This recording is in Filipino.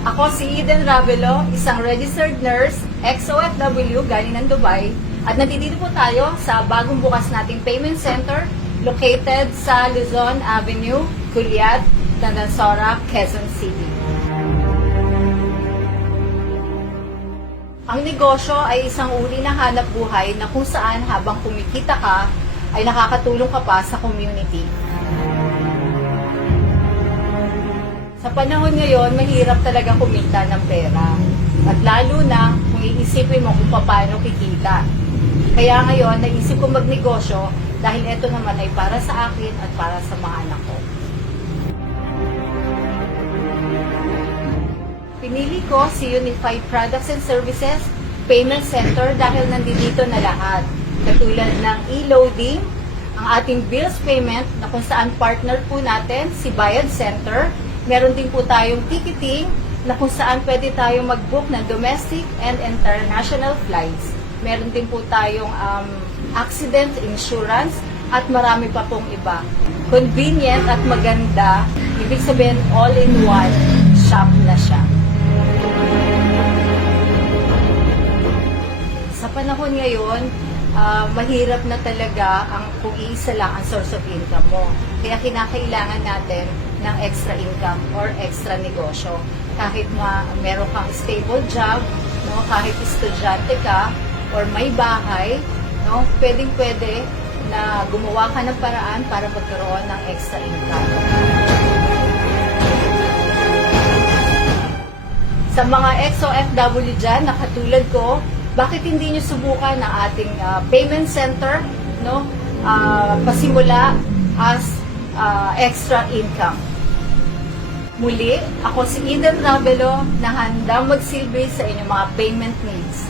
Ako si Eden Ravelo, isang registered nurse, ex-OFW galing ng Dubai, at nandito po tayo sa bagong bukas nating payment center located sa Luzon Avenue, Culiat, Tandansora, Quezon City. Ang negosyo ay isang uri ng hanap buhay na kung saan habang kumikita ka, ay nakakatulong ka pa sa community. Sa panahon ngayon, mahirap talaga kumita ng pera. At lalo na kung iisipin mo kung paano kikita. Kaya ngayon, naisip ko magnegosyo dahil ito naman ay para sa akin at para sa mga anak ko. Pinili ko si Unified Products and Services Payment Center dahil nandito na lahat. Katulad ng e-loading, ang ating bills payment na kung saan partner po natin si Bayad Center. Meron din po tayong ticketing na kung saan pwede tayong mag-book ng domestic and international flights. Meron din po tayong accident insurance at marami pa pong iba. Convenient at maganda, ibig sabihin all-in-one shop na siya. Sa panahon ngayon, mahirap na talaga kung iisa lang ang source of income mo. Kaya kinakailangan natin ng extra income or extra negosyo. Kahit meron kang stable job, no, kahit estudyante ka or may bahay, no, pwedeng-pwede na gumawa ka ng paraan para magkaroon ng extra income. Sa mga ex-OFW dyan na katulad ko, bakit hindi nyo subukan ang ating payment center, no? Pasimula as extra income. Muli, ako si Eden Ravelo na handang magsilbi sa inyong mga payment needs.